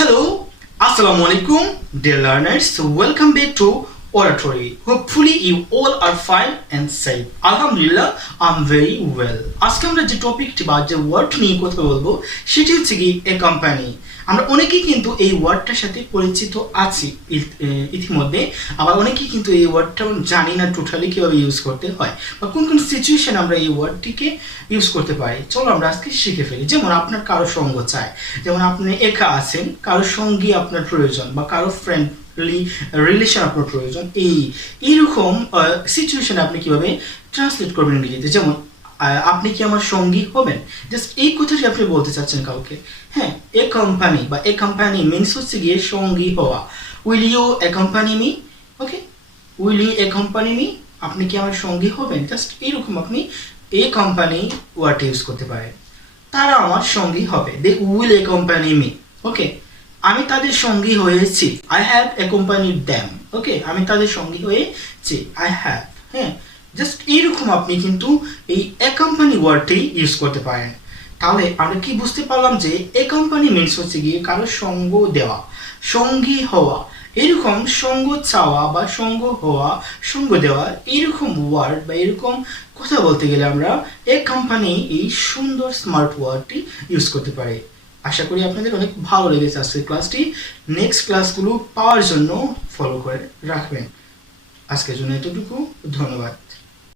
Hello, Assalamu alaikum, dear learners. Welcome back to Oratory. Hopefully you all are fine and safe. Alhamdulillah, I'm very well. আজকে আমরা যে টপিকটি বা যে word নিয়ে কথা বলবো সেটি হচ্ছে কি accompany। আমরা অনেকেই কিন্তু এই ওয়ার্ডটার সাথে পরিচিত আছি ইতিমধ্যে, আবার অনেকেই কিন্তু এই ওয়ার্ডটা জানি না টোটালি কিভাবে ইউজ করতে হয় বা কোন কোন সিচুয়েশন আমরা এই ওয়ার্ডটিকে ইউজ করতে পারি। চলো আমরা আজকে শিখে ফেলি। যেমন আপনার কারো সঙ্গ চায়, যেমন আপনি একা আছেন, কারো সঙ্গী আপনার প্রয়োজন বা কারো ফ্রেন্ড রিলেশন আপনার প্রয়োজন, এইরকম সিচুয়েশনে আপনি কিভাবে ট্রান্সলেট করবেন ইংরেজিতে। যেমন আপনি কি আমার সঙ্গী হবেন, জাস্ট এই কথাটি আপনি বলতে চাচ্ছেন কাউকে। হ্যাঁ, এ কোম্পানি বা এ কোম্পানি মিনস হচ্ছে গিয়ে সঙ্গী হওয়া। Will you accompany me? Okay, will you accompany me? আপনি কি আমার সঙ্গী হবেন? জাস্ট এইরকম আপনি এ কোম্পানি ওয়ার্ড ইউজ করতে পারেন। তারা আমার সঙ্গী হবে, দে উইল অ্যাকম্পানি মি। ওকে, আমি তাদের সঙ্গী হয়েছি, আই হ্যাভ অ্যাকম্পানিড দ্যাম। ওকে, আমি তাদের সঙ্গী হয়েছি, আই হ্যাভ। হ্যাঁ, জাস্ট এইরকম আপনি কিন্তু এই অ্যাকম্পানি ওয়ার্ডটি ইউজ করতে পারেন। তাহলে আমরা কি বুঝতে পারলাম যে অ্যাকম্পানি মিনস হচ্ছে গিয়ে কারো সঙ্গ দেওয়া, সঙ্গী হওয়া, এরকম সঙ্গ চাওয়া বা সঙ্গ হওয়া, সঙ্গ দেওয়া, এইরকম ওয়ার্ড বা এরকম কথা বলতে গেলে আমরা অ্যাকম্পানি এই সুন্দর স্মার্ট ওয়ার্ডটি ইউজ করতে পারি। আশা করি আপনাদের অনেক ভালো লেগেছে আজকের ক্লাসটি। নেক্সট ক্লাসগুলো পাওয়ার জন্য ফলো করে রাখবেন। আজকের জন্য এতটুকু, ধন্যবাদ।